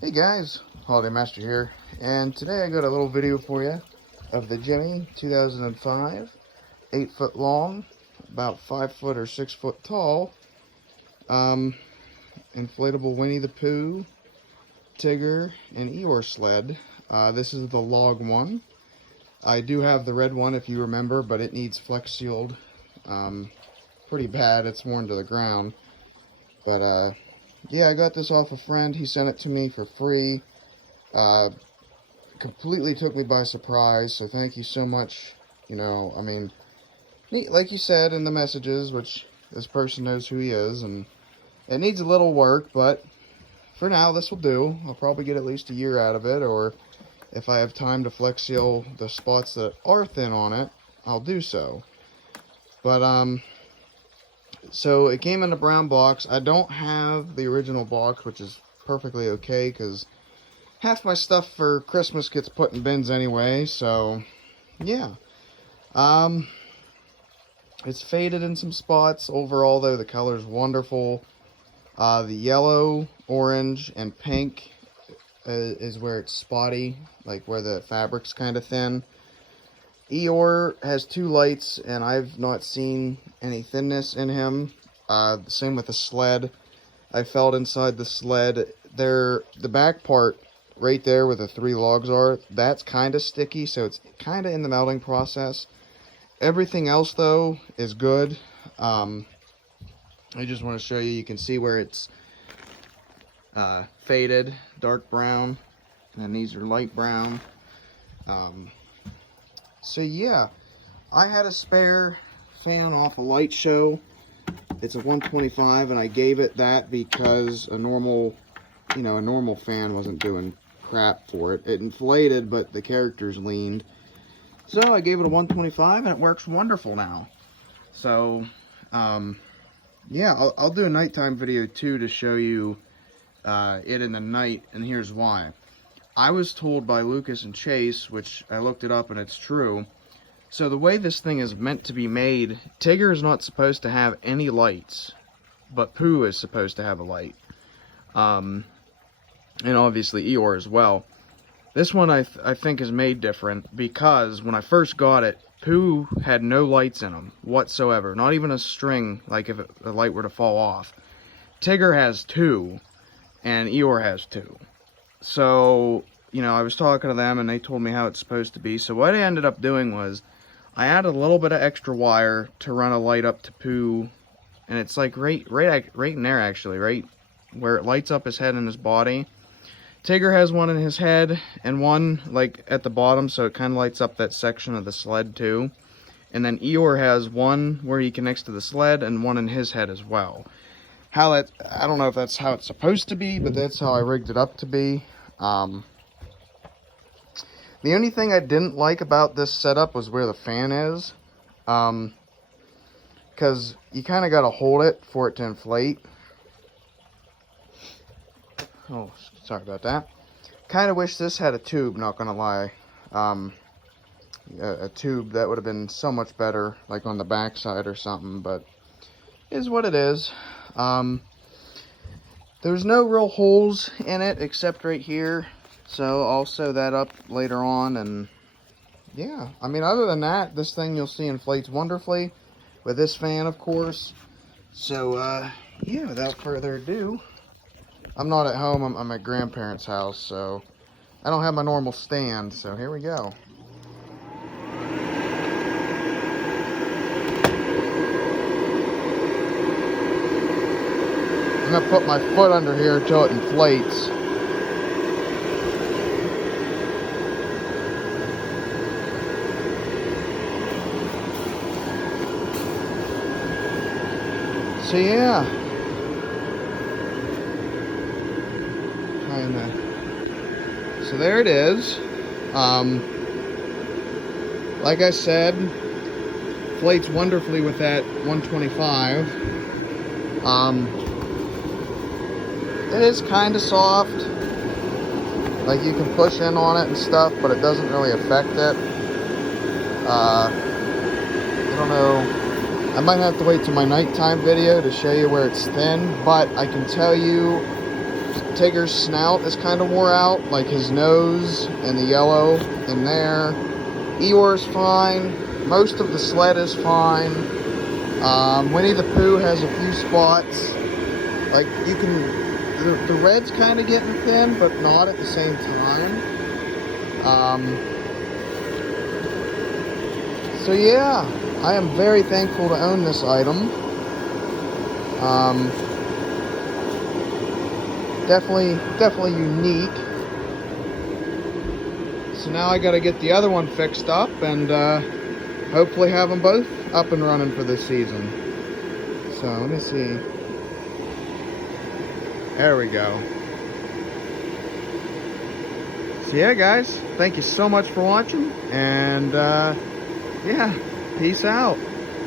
Hey guys, Holiday Master here, and today I got a little video for you of the Gemmy 2005, 8 foot long, about 5 foot or 6 foot tall, inflatable Winnie the Pooh, Tigger, and Eeyore sled. This is the log one. I do have the red one if you remember, but it needs flex sealed pretty bad. It's worn to the ground, but yeah, I got this off a friend. He sent it to me for free. Completely took me by surprise, so thank you so much. You know, I mean, like you said in the messages, which this person knows who he is, and it needs a little work, but for now, this will do. I'll probably get at least a year out of it, or if I have time to flex seal the spots that are thin on it, I'll do so. But, so it came in a brown box. I don't have the original box, which is perfectly okay, because half my stuff for Christmas gets put in bins anyway, so yeah. It's faded in some spots. Overall, though, the color's wonderful. The yellow, orange, and pink is where it's spotty, like where the fabric's kind of thin. Eeyore has 2 lights, and I've not seen any thinness in him. Same with the sled. I felt inside the sled. The back part, right there where the 3 logs are, that's kind of sticky, so it's kind of in the melting process. Everything else, though, is good. I just want to show you. You can see where it's faded, dark brown, and these are light brown. So yeah, I had a spare fan off a light show. It's a 125, and I gave it that because a normal fan wasn't doing crap for it. It inflated, but the characters leaned. So I gave it a 125, and it works wonderful now. So, yeah, I'll do a nighttime video too to show you it in the night, and here's why. I was told by Lucas and Chase, which I looked it up and it's true. So the way this thing is meant to be made, Tigger is not supposed to have any lights, but Pooh is supposed to have a light. And obviously Eeyore as well. This one I think is made different because when I first got it, Pooh had no lights in them whatsoever. Not even a string, like if a light were to fall off. Tigger has 2, and Eeyore has 2. So, you know, I was talking to them, and they told me how it's supposed to be. So what I ended up doing was, I added a little bit of extra wire to run a light up to Pooh, and it's like right in there, actually, right where it lights up his head and his body. Tigger has one in his head, and one, like, at the bottom, so it kind of lights up that section of the sled, too. And then Eeyore has one where he connects to the sled, and one in his head as well. I don't know if that's how it's supposed to be, but that's how I rigged it up to be. The only thing I didn't like about this setup was where the fan is. Because you kind of got to hold it for it to inflate. Oh, sorry about that. Kind of wish this had a tube, not gonna lie. A tube that would have been so much better, like on the back side or something, but it is what it is. There's no real holes in it except right here, so I'll sew that up later on. And yeah, I mean, other than that, this thing you'll see inflates wonderfully with this fan, of course. So yeah, without further ado, I'm not at home, I'm at grandparents' house, so I don't have my normal stand, so here we go. I'm going to put my foot under here until it inflates. So yeah. So there it is. Like I said, inflates wonderfully with that 125. It is kind of soft, like you can push in on it and stuff, but it doesn't really affect it. I don't know, I might have to wait till my nighttime video to show you where it's thin, but I can tell you Tigger's snout is kind of wore out, like his nose and the yellow in there. Eeyore's fine. Most of the sled is fine. Winnie the Pooh has a few spots. Like, you can, the red's kind of getting thin, but not at the same time. So yeah, I am very thankful to own this item. Definitely unique. So now I got to get the other one fixed up and hopefully have them both up and running for this season. So let me see. There we go. So yeah, guys, thank you so much for watching, and yeah, peace out.